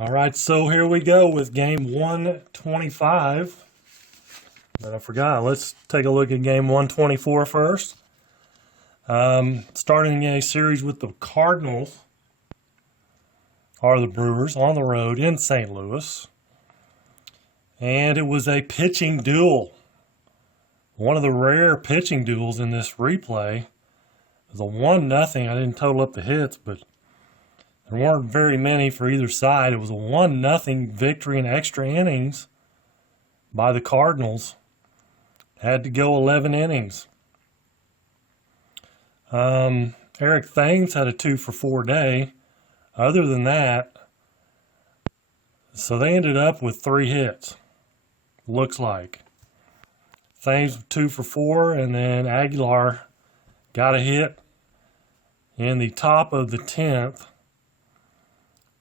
All right, so here we go with game 125. But I forgot. Let's take a look at game 124 first. Starting a series with the Cardinals, are the Brewers, on the road in St. Louis. And it was a pitching duel. One of the rare pitching duels in this replay. It was a 1-0. I didn't total up the hits, but there weren't very many for either side. It was a 1-0 victory in extra innings by the Cardinals. Had to go 11 innings. Eric Thames had a 2-for-4 day. Other than that, so they ended up with 3 hits, looks like. Thames 2-for-4, and then Aguilar got a hit in the top of the 10th.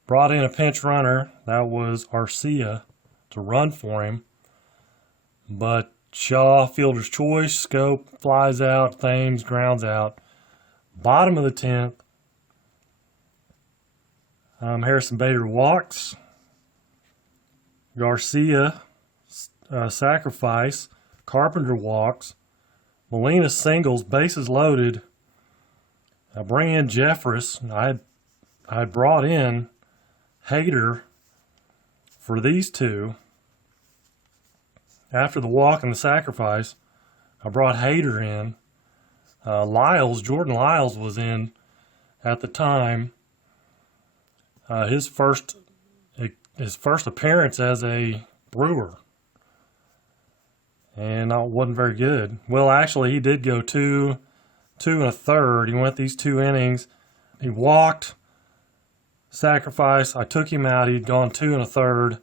Brought in a pinch runner, that was Arcia, to run for him. But Shaw, fielder's choice, scope, flies out, Thames grounds out. Bottom of the 10th, Harrison Bader walks. Garcia, sacrifice. Carpenter walks. Molina singles, bases loaded. I bring in Jeffress. I brought in Hader for these two. After the walk and the sacrifice, I brought Hader in. Jordan Lyles was in at the time. His first appearance as a Brewer. And wasn't very good. Well, actually, he did go 2 1/3. He went these 2 innings. He walked, sacrifice. I took him out. He'd gone 2 1/3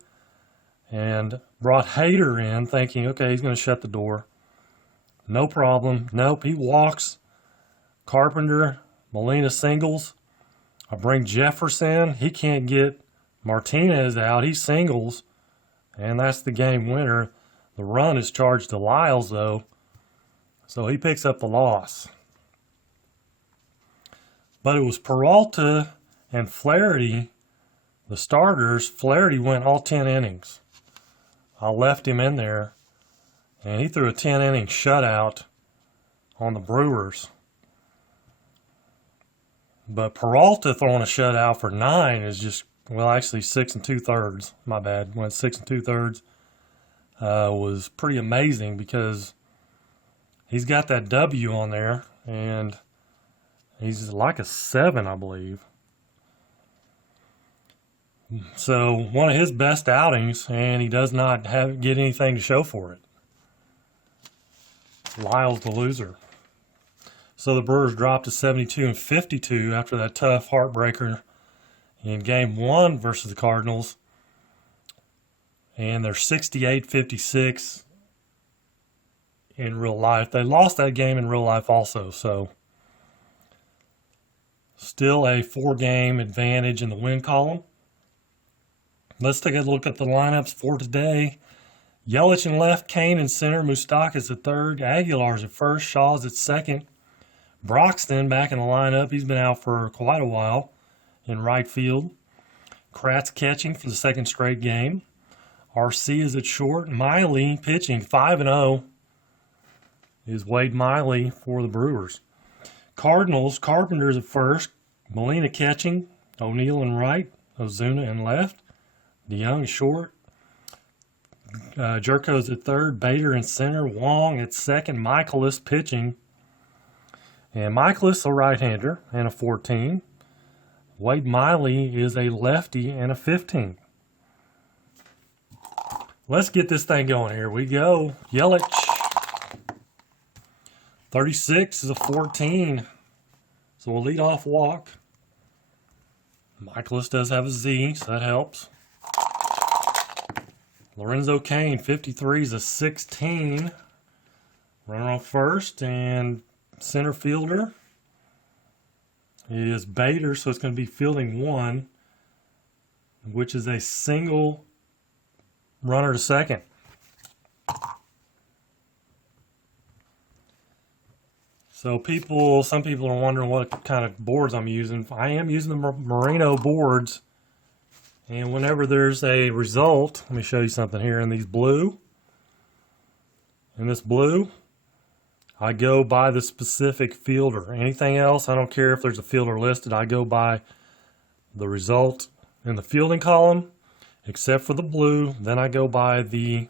and brought Hader in thinking, okay, he's going to shut the door. No problem. Nope, he walks. Carpenter, Molina singles. I bring Jefferson. He can't get Martinez out. He singles, and that's the game winner. The run is charged to Lyles, though, so he picks up the loss. But it was Peralta and Flaherty, the starters. Flaherty went all 10 innings. I left him in there, and he threw a 10-inning shutout on the Brewers. But Peralta throwing a shutout for 9 is just, well, actually 6 2/3. My bad. Went 6 2/3. Was pretty amazing because he's got that W on there, and he's like a 7, I believe. So one of his best outings, and he does not get anything to show for it. Lyles the loser. So the Brewers dropped to 72-52 after that tough heartbreaker in Game 1 versus the Cardinals. And they're 68-56 in real life. They lost that game in real life also, so still a 4-game advantage in the win column. Let's take a look at the lineups for today. Yelich in left, Kane in center, Moustakas at third, Aguilar's at first, Shaw's at second. Broxton back in the lineup. He's been out for quite a while in right field. Kratz catching for the second straight game. RC is at short. Miley pitching 5-0 is Wade Miley for the Brewers. Cardinals, Carpenter's at first. Molina catching. O'Neill in right. Ozuna in left. DeYoung short. Jerko's at third. Bader in center. Wong at second. Michaelis pitching. And Michaelis a right-hander and a 14. Wade Miley is a lefty and a 15. Let's get this thing going. Here we go. Yelich. 36 is a 14. So a leadoff walk. Michaelis does have a Z, so that helps. Lorenzo Cain, 53 is a 16. Runner on first, and center fielder is Bader, so it's going to be fielding 1, which is a single runner to second. So some people are wondering what kind of boards I'm using. I am using the Merino boards And whenever there's a result, let me show you something here in these blue. In this blue, I go by the specific fielder. Anything else, I don't care if there's a fielder listed, I go by the result in the fielding column, except for the blue. Then I go by the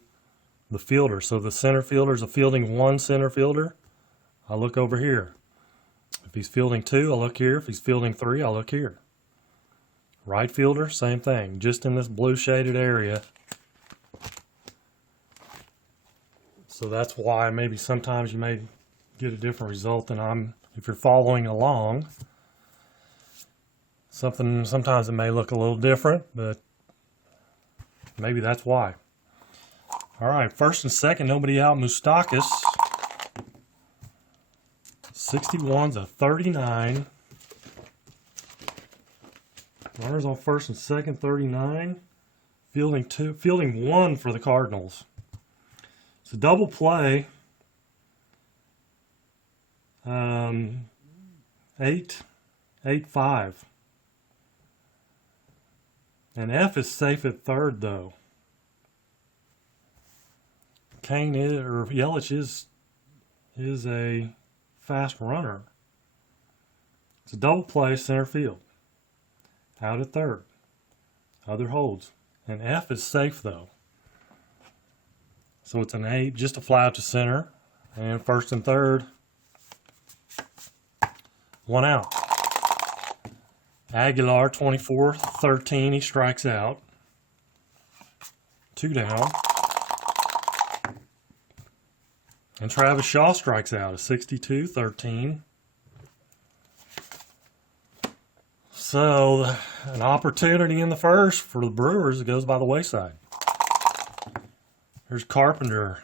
fielder. So the center fielder is a fielding 1 center fielder, I look over here. If he's fielding 2, I look here. If he's fielding 3, I look here. Right fielder, same thing, just in this blue shaded area. So that's why maybe sometimes you may get a different result than if you're following along. Sometimes it may look a little different, but maybe that's why. All right, first and second, nobody out. Moustakas. 61's a 39. Runners on first and second, 39. Fielding 1 for the Cardinals. It's a double play. 8-5. And F is safe at third, though. Yelich is a fast runner. It's a double play, center field. Out at third. Other holds. And F is safe, though. So it's an 8, just a fly out to center. And first and third. 1 out. Aguilar, 24-13, he strikes out. 2 down. And Travis Shaw strikes out at 62-13. So, an opportunity in the first for the Brewers. It goes by the wayside. Here's Carpenter,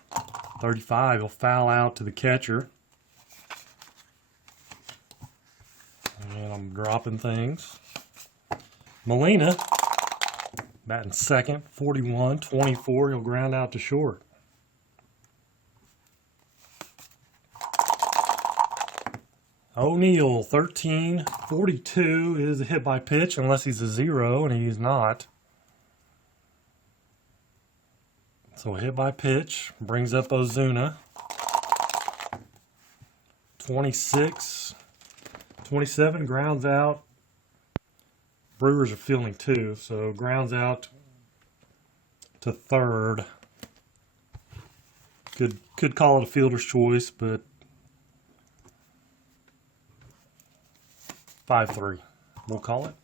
35. He'll foul out to the catcher. And I'm dropping things. Molina, batting second, 41-24. He'll ground out to short. O'Neill, 13-42 is a hit by pitch unless he's a 0, and he's not. So a hit by pitch brings up Ozuna. 26-27 grounds out. Brewers are fielding 2, so grounds out to third. Could call it a fielder's choice, but 5-3, we'll call it.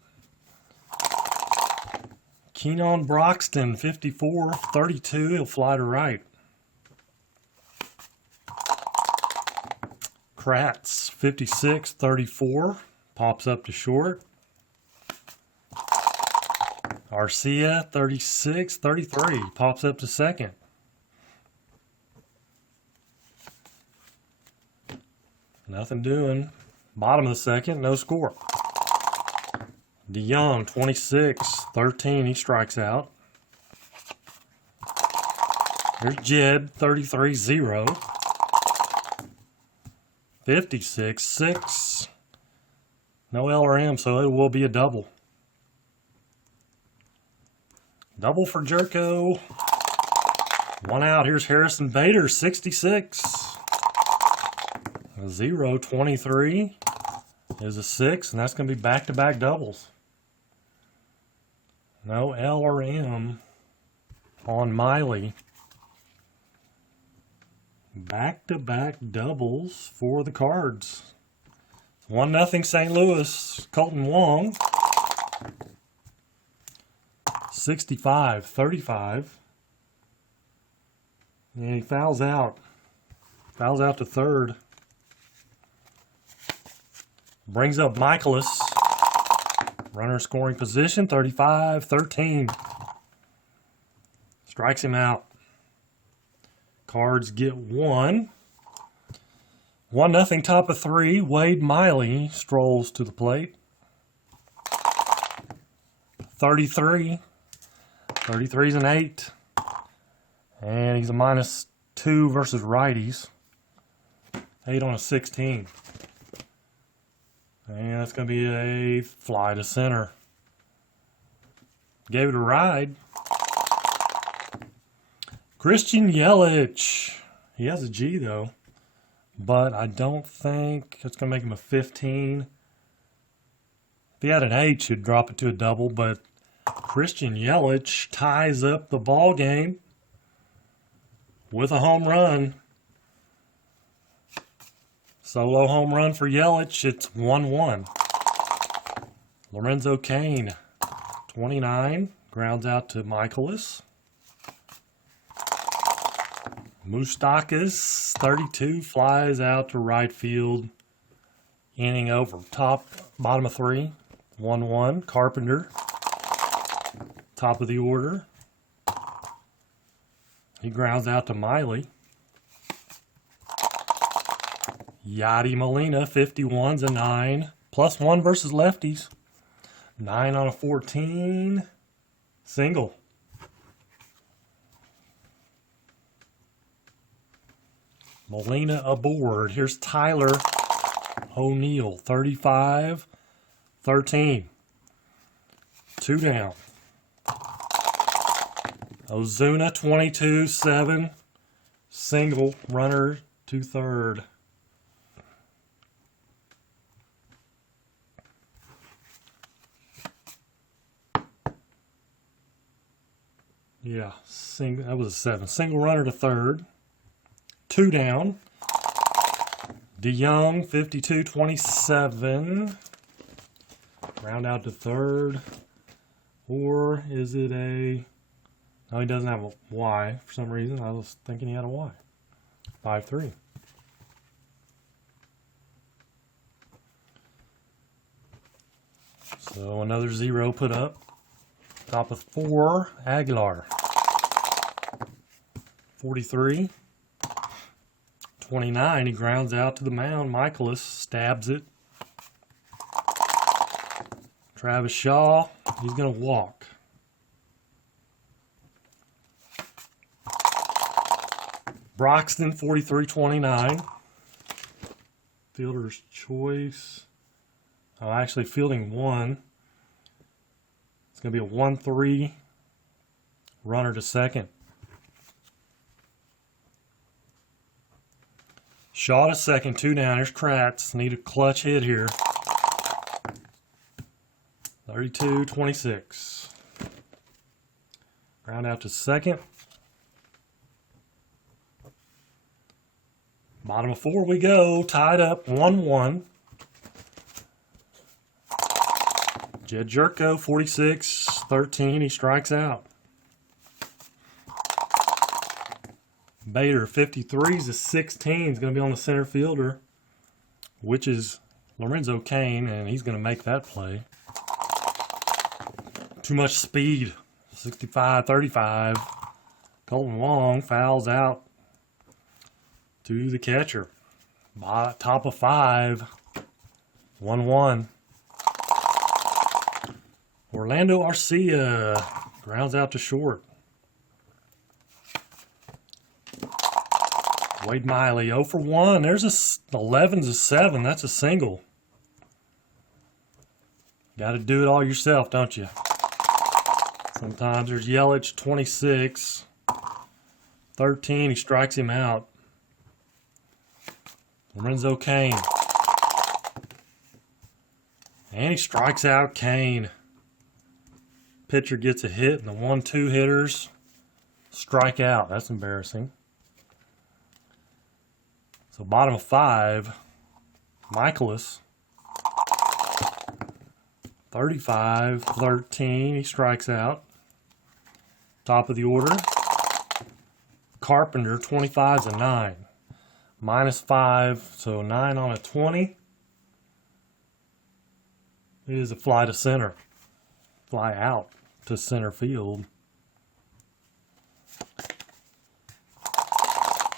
Keenan Broxton, 54-32, he'll fly to right. Kratz, 56-34, pops up to short. Arcia, 36-33, pops up to second. Nothing doing. Bottom of the second, no score. DeYoung, 26-13, he strikes out. There's Jed, 33-0. 56-6. No L or M, so it will be a double. Double for Jerko. 1 out. Here's Harrison Bader, 66. 0-23 is a 6, and that's going to be back-to-back doubles. No L or M on Miley. Back-to-back doubles for the Cards. 1-0 St. Louis. Colton Wong. 65-35. And he fouls out. Fouls out to third. Brings up Michaelis. Runner scoring position, 35-13. Strikes him out. Cards get 1. 1-0 top of 3. Wade Miley strolls to the plate. 33. 33's an 8. And he's a -2 versus righties. 8 on a 16. And that's going to be a fly to center. Gave it a ride. Christian Yelich. He has a G though, but I don't think it's going to make him a 15. If he had an H, he'd drop it to a double, but Christian Yelich ties up the ball game with a home run. Solo home run for Yelich. It's 1-1. Lorenzo Cain, 29, grounds out to Michaelis. Moustakas, 32, flies out to right field. Inning over. Bottom of 3, 1-1. Carpenter, top of the order. He grounds out to Miley. Yadi Molina, 51's a 9. +1 versus lefties. 9 on a 14. Single. Molina aboard. Here's Tyler O'Neill, 35, 13. 2 down. Ozuna, 22, 7. Single, runner to third. Yeah, that was a 7. Single runner to third. 2 down. DeYoung, 52, 27. Round out to third. Or is it a... No, he doesn't have a Y for some reason. I was thinking he had a Y. 5-3. So another 0 put up. Top of 4, Aguilar. 43. 29, he grounds out to the mound. Michaelis stabs it. Travis Shaw, he's going to walk. Broxton, 43-29. Fielder's choice. Oh, actually fielding 1. It's going to be a 1-3. Runner to second. Shaw to second, 2 down. Here's Kratz. Need a clutch hit here. 32-26. Round out to second. Bottom of 4 we go. Tied up 1-1. Jed Jerko, 46-13. He strikes out. Bader, 53's a 16. He's going to be on the center fielder, which is Lorenzo Cain, and he's going to make that play. Too much speed. 65-35. Colton Wong fouls out to the catcher. Top of 5. 1-1. Orlando Arcia grounds out to short. Wade Miley, 0 for 1. There's a 11's a 7. That's a single. Got to do it all yourself, don't you? Sometimes there's Yelich, 26. 13, he strikes him out. Lorenzo Cain. And he strikes out Cain. Pitcher gets a hit, and the 1-2 hitters strike out. That's embarrassing. So bottom of 5, Michaelis, 35-13. He strikes out. Top of the order, Carpenter, 25's a 9. -5, so 9 on a 20. It is a fly to center. Fly out to center field.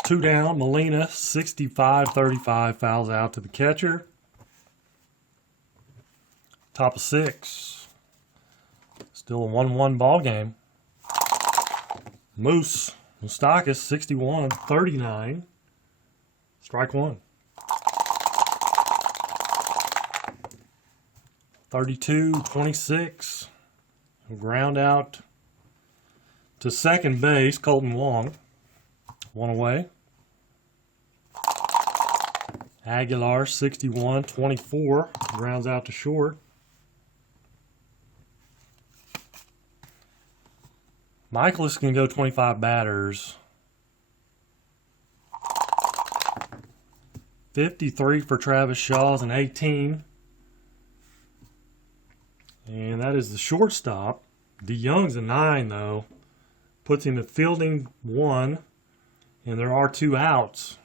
2 down, Molina, 65-35, fouls out to the catcher. Top of 6. Still a 1-1 ball game. Moustakas, 61-39. Strike 1. 32-26. Ground out to second base, Colton Wong. One away. Aguilar, 61-24, grounds out to short. Michaelis can go 25 batters. 53 for Travis Shaw's an 18. And that is the shortstop. DeYoung's a 9, though. Puts him at fielding 1. And there are 2 outs,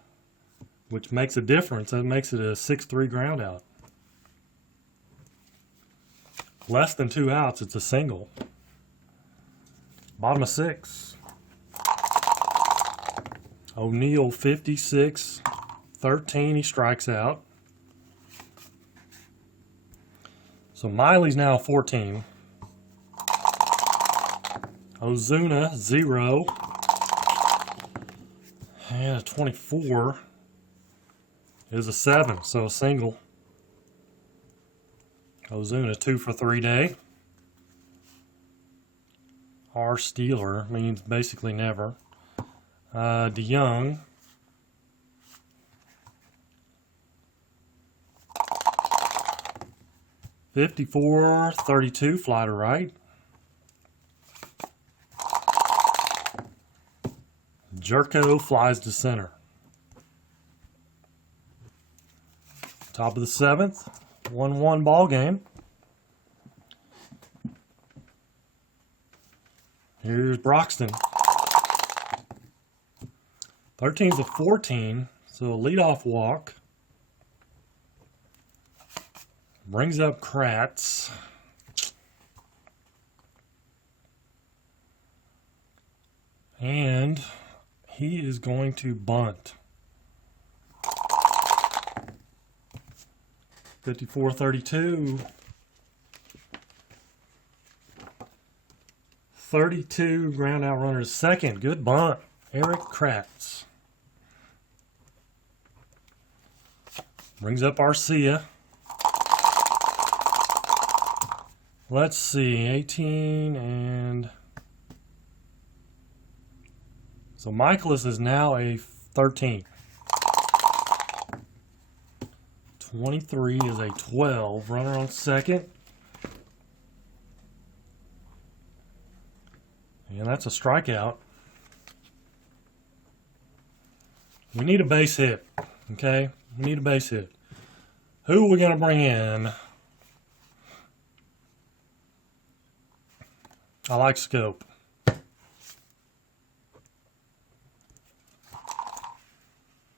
which makes a difference. That makes it a 6-3 ground out. Less than 2 outs, it's a single. Bottom of 6. O'Neal, 56-13. He strikes out. So Miley's now 14. Ozuna, 0. And a 24 is a 7, so a single. Ozuna, 2 for 3 day. R Steeler means basically never. DeYoung. (54-32), fly to right. Jerko flies to center. Top of the 7th, 1-1 ball game. Here's Broxton. 13's a 14, so a leadoff walk. Brings up Kratz. And he is going to bunt. 54-32. 32 ground out runners. Second, good bunt. Eric Kratz. Brings up Arcia. Let's see, 18 and... So Michaelis is now a 13. 23 is a 12. Runner on second. And that's a strikeout. We need a base hit, okay? We need a base hit. Who are we going to bring in? I like Scope.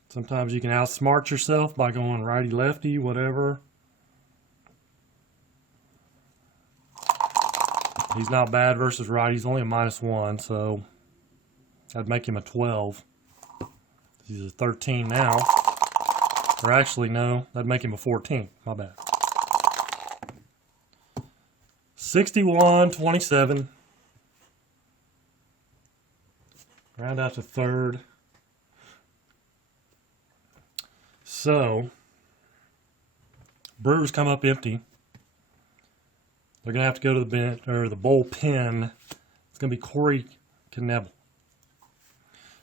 Sometimes you can outsmart yourself by going righty-lefty, whatever. He's not bad versus right. He's only a -1, so that'd make him a 12. He's a 13 now. Or actually, no, that'd make him a 14. My bad. 61-27. Round out to third. So, Brewers come up empty. They're going to have to go to the bench or the bullpen. It's going to be Corey Knebel.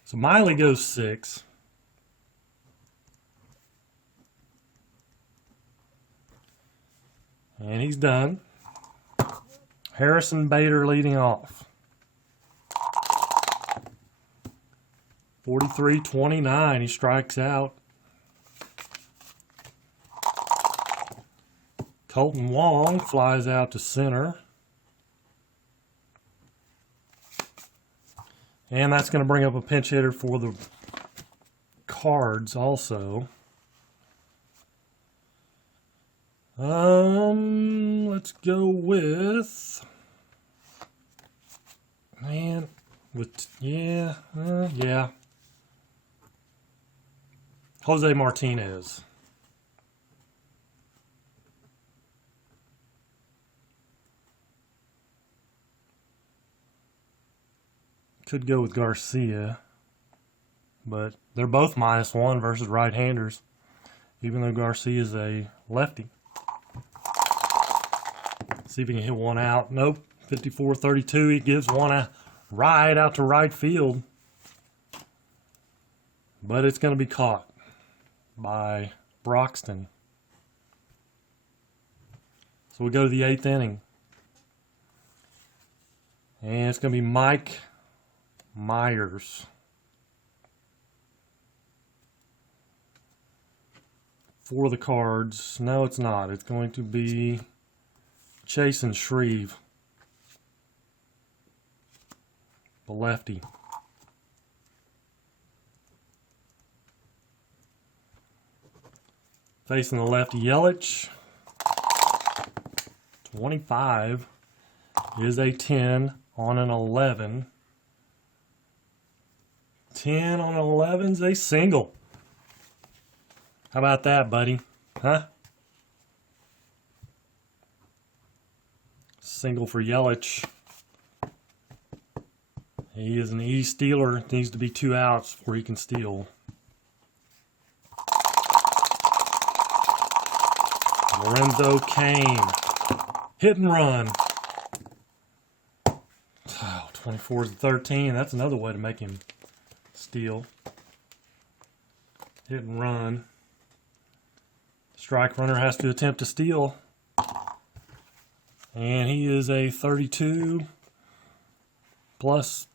So Miley goes 6. And he's done. Harrison Bader leading off. 43-29. He strikes out. Colton Wong flies out to center. And that's going to bring up a pinch hitter for the Cards also. Let's go with... yeah. Jose Martinez. Could go with Garcia, but they're both -1 versus right-handers, even though Garcia is a lefty. See if he can hit one out. Nope. 54-32. He gives one a ride out to right field. But it's going to be caught by Broxton. So we go to the 8th inning. And it's going to be Mike Myers. For the Cards. No, it's not. It's going to be Chasen Shreve. The lefty. Facing the lefty, Yelich. 25 is a 10 on an 11. 10 on an 11 is a single. How about that, buddy? Huh? Single for Yelich. He is an E-stealer. Needs to be 2 outs before he can steal. Lorenzo Cain. Hit and run. Oh, 24-13. That's another way to make him steal. Hit and run. Strike runner has to attempt to steal. And he is a 32 plus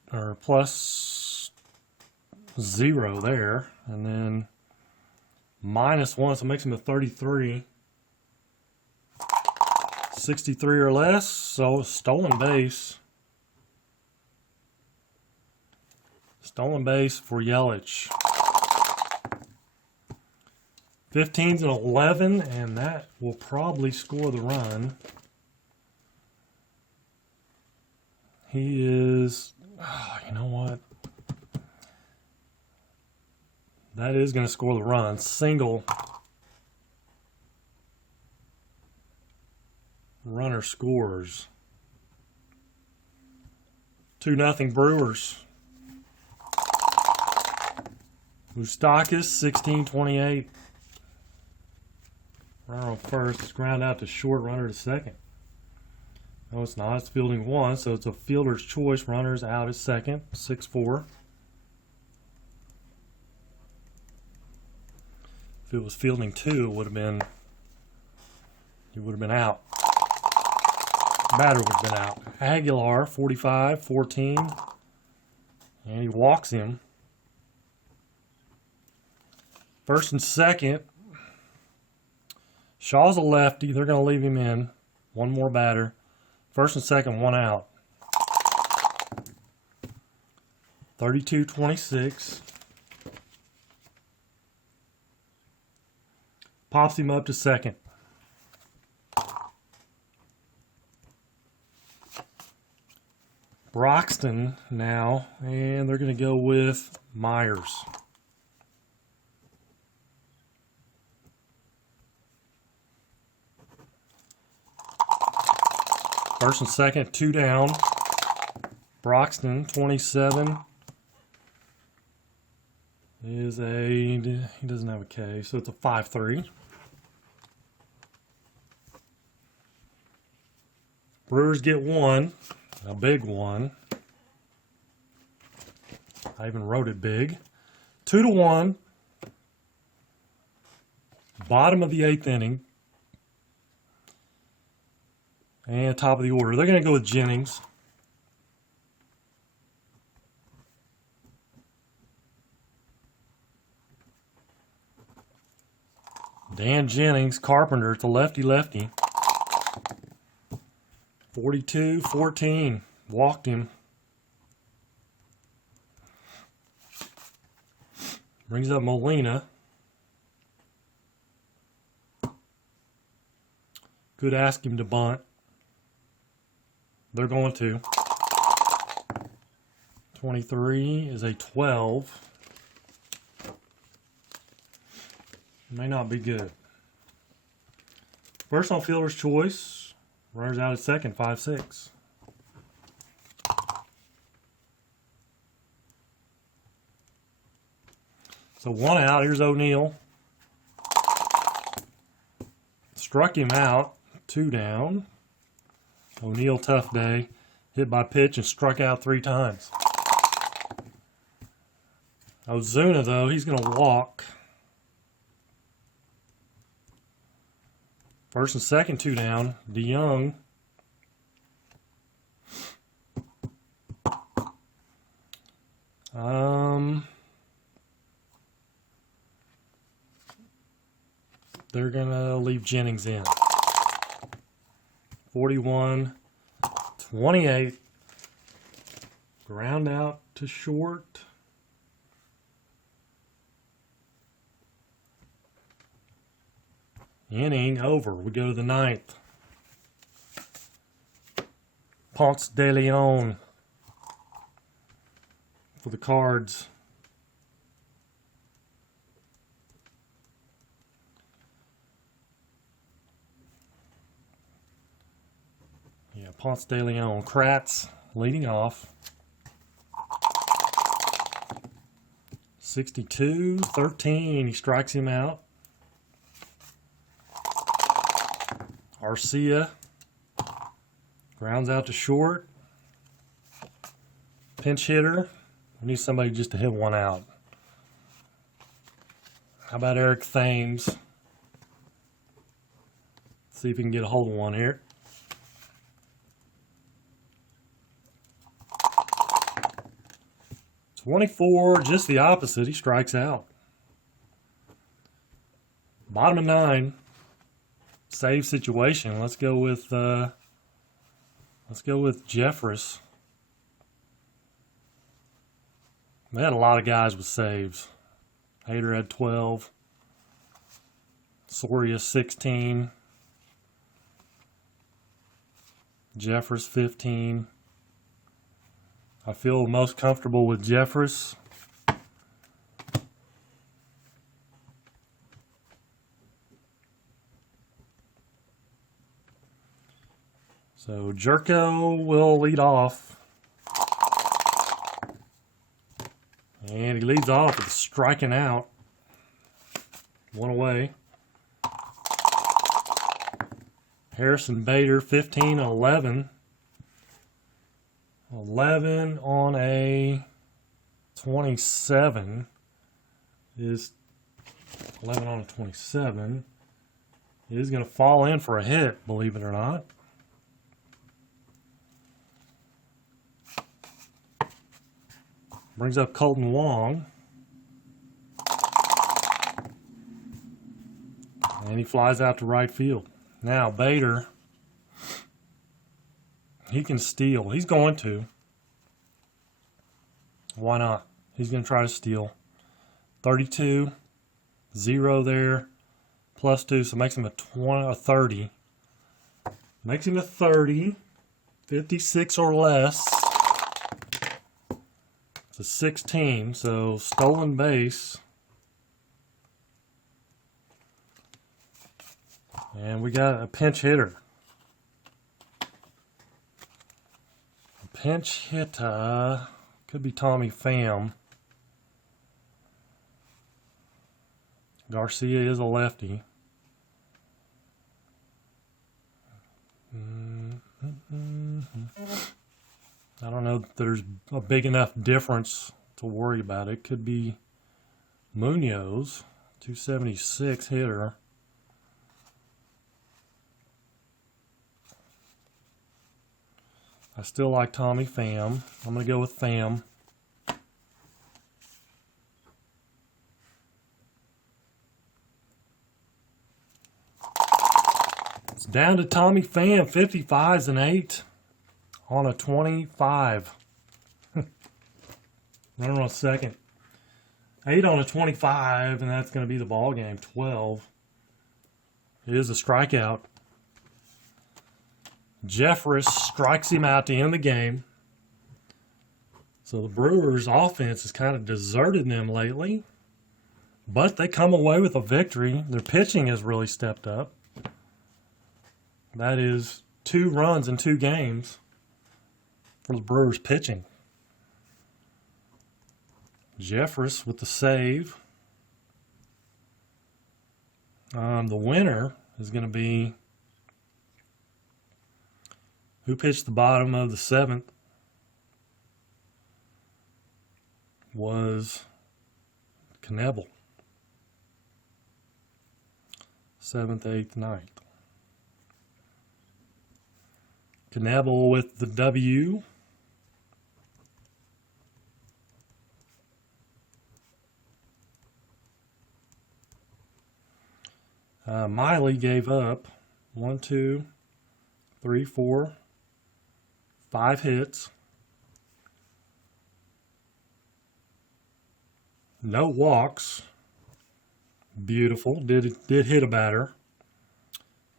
0 there. And then -1, so it makes him a 33. 63 or less, so stolen base. Stolen base for Yelich. 15's an 11, and that will probably score the run. He is, you know what? That is going to score the run. Single. Runner scores. 2-0 Brewers. Moustakas, 16-28. Runner on first. Ground out to short. Runner to second. No, it's not. It's fielding 1, so it's a fielder's choice. Runner's out at second. 6-4. If it was fielding 2, it would have been. He would have been out. Batter would have been out. Aguilar, 45-14. And he walks him. First and second. Shaw's a lefty. They're going to leave him in. One more batter. First and second, 1 out. 32-26. Pops him up to second. Broxton now, and they're going to go with Myers. First and second, 2 down. Broxton, 27, is he doesn't have a K, so it's a 5-3. Brewers get 1. A big one. I even wrote it big. 2-1. Bottom of the 8th inning. And top of the order. They're going to go with Jennings. Dan Jennings, Carpenter, it's a lefty-lefty. 42-14. Walked him. Brings up Molina. Could ask him to bunt. They're going to. 23 is a 12. May not be good. First on fielder's choice. Runners out at second, 5-6. So 1 out. Here's O'Neill. Struck him out. 2 down. O'Neill, tough day. hit by pitch and struck out 3 times. Ozuna, though, he's going to walk. First and second, 2 down. DeYoung. They're going to leave Jennings in. 41-28. Ground out to short. Inning over. We go to the 9th. Ponce de Leon for the Cards. Yeah, Ponce de Leon. Kratz leading off. 62-13. He strikes him out. Arcia grounds out to short. Pinch hitter. We need somebody just to hit one out. How about Eric Thames? See if we can get a hold of one here. .24, just the opposite. He strikes out. Bottom of 9. Save situation. Let's go with Jeffress. They had a lot of guys with saves. Hader had 12. Soria 16. Jeffress 15. I feel most comfortable with Jeffress. So Jerko will lead off. And he leads off with striking out. One away. Harrison Bader, 15-11. 11 on a 27 is 11 on a 27 is going to fall in for a hit, believe it or not. Brings up Colton Wong. And he flies out to right field. Now Bader, he can steal. He's going to. Why not? He's going to try to steal. 32, 0 there, +2, so makes him a 30. Makes him a 30, 56 or less. It's a 16, so stolen base. And we got a pinch hitter. Pinch hitter could be Tommy Pham. Garcia is a lefty. I don't know if there's a big enough difference to worry about. It could be Munoz, 276 hitter. I still like Tommy Pham. I'm going to go with Pham. It's down to Tommy Pham, 55s and 8 on a 25. Runner on second. 8 on a 25, and that's going to be the ball game. 12. It is a strikeout. Jeffress strikes him out to end the game. So the Brewers' offense has kind of deserted them lately. But they come away with a victory. Their pitching has really stepped up. That is 2 runs in 2 games for the Brewers pitching. Jeffress with the save. The winner is going to be... Who pitched the bottom of the seventh was Knebel. Seventh, eighth, ninth. Knebel with the W. Miley gave up 1, 2, 3, 4, 5 hits. No walks. Beautiful. Did hit a batter.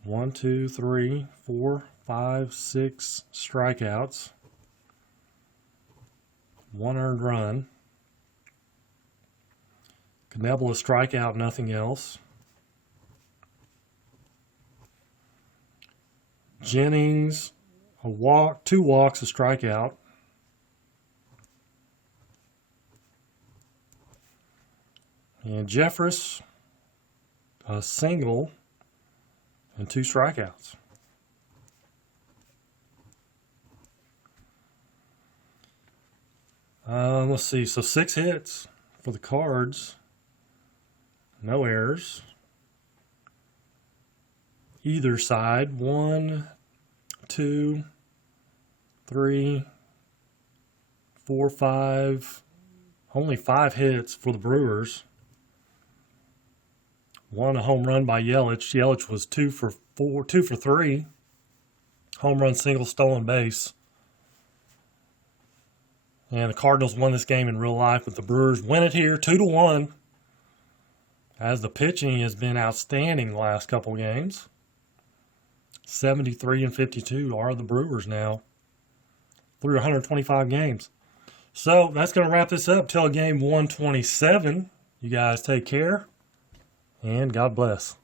1, 2, 3, 4, 5, 6 strikeouts. 1 earned run. Knebel a strikeout, nothing else. Jennings, a walk, 2 walks, a strikeout. And Jeffress, a single and 2 strikeouts. Let's see, so 6 hits for the Cards. No errors. Either side. 1, 2, 3, 4, 5. Only 5 hits for the Brewers. 1 a home run by Yelich. Yelich was 2 for 3. Home run, single, stolen base. And the Cardinals won this game in real life, but the Brewers win it here 2-1. As the pitching has been outstanding the last couple games. 73 and 52 are the Brewers now through 125 games. So that's going to wrap this up till game 127. You guys take care and God bless.